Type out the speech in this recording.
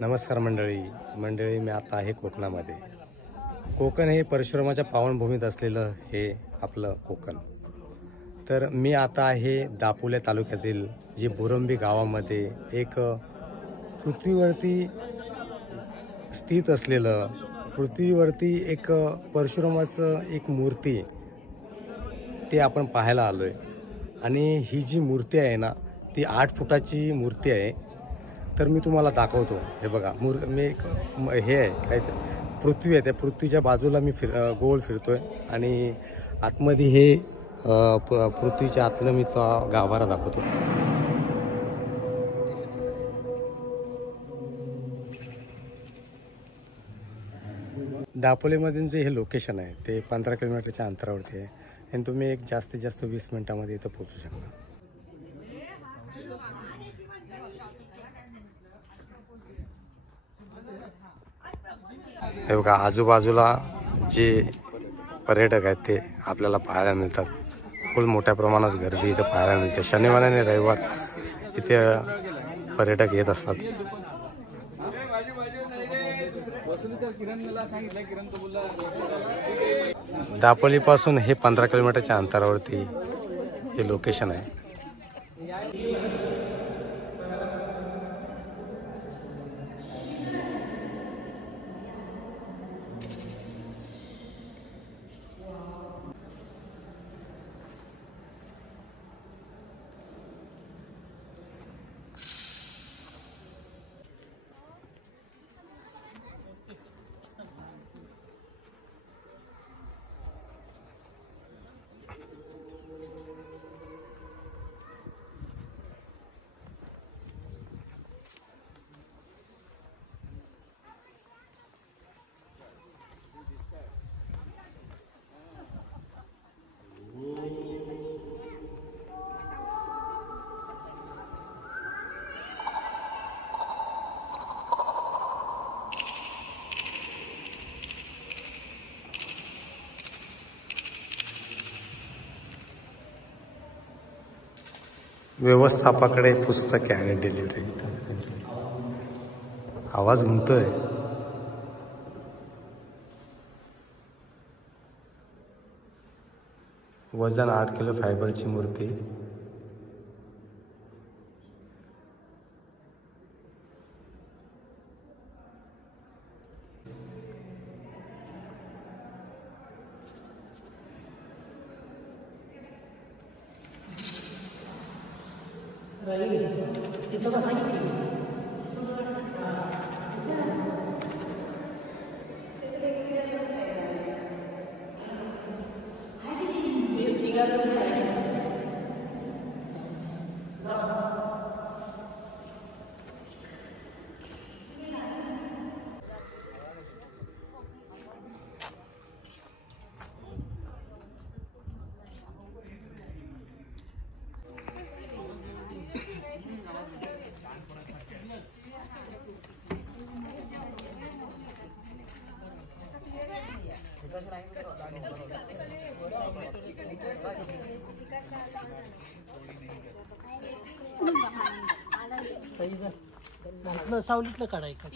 नमस्कार मंडळी मी आता आहे कोकणामध्ये। कोकण हे परशुरामाच्या पावनभूमीत असलेलं हे आपलं कोकण। तर मी आता आहे दापोली तालुक्यातील जी बोरंबी गावामध्ये एक पृथ्वीवरती स्थित असलेलं पृथ्वीवरती एक परशुरामाचं एक मूर्ती ते आपण पाहायला आलोय। आणि ही जी मूर्ती आहे ना ती 8 फुटाची मूर्ती आहे। तर मी तुम्हाला दाखवतो। हे बघा मी एक हे आहे काय पृथ्वी आहे, त्या पृथ्वीच्या बाजूला मी गोल फिरतोय आणि आतमध्ये हे पृथ्वीच्या आतलं मी तो गाभारा दाखवतो। दापोलीमधून जे हे लोकेशन आहे ते 15 किलोमीटरच्या अंतरावरती आहे आणि तुम्ही एक जास्तीत जास्त 20 मिनिटांमध्ये इथं पोहोचू शकता। हे बघा आजूबाजूला जे पर्यटक आहेत ते आपल्याला पाहायला मिळतात। खूप मोठ्या प्रमाणात गर्दी इथं पाहायला मिळते। शनिवार आणि रविवार इथे पर्यटक येत असतात। दापोलीपासून हे 15 किलोमीटरच्या अंतरावरती हे लोकेशन आहे। व्यवस्थापकाकडे पुस्तके आणि डिलिव्हरी। आवाज घुमतोय। वजन 8 किलो फायबरची मूर्ती। सावलीतलं काढायचं।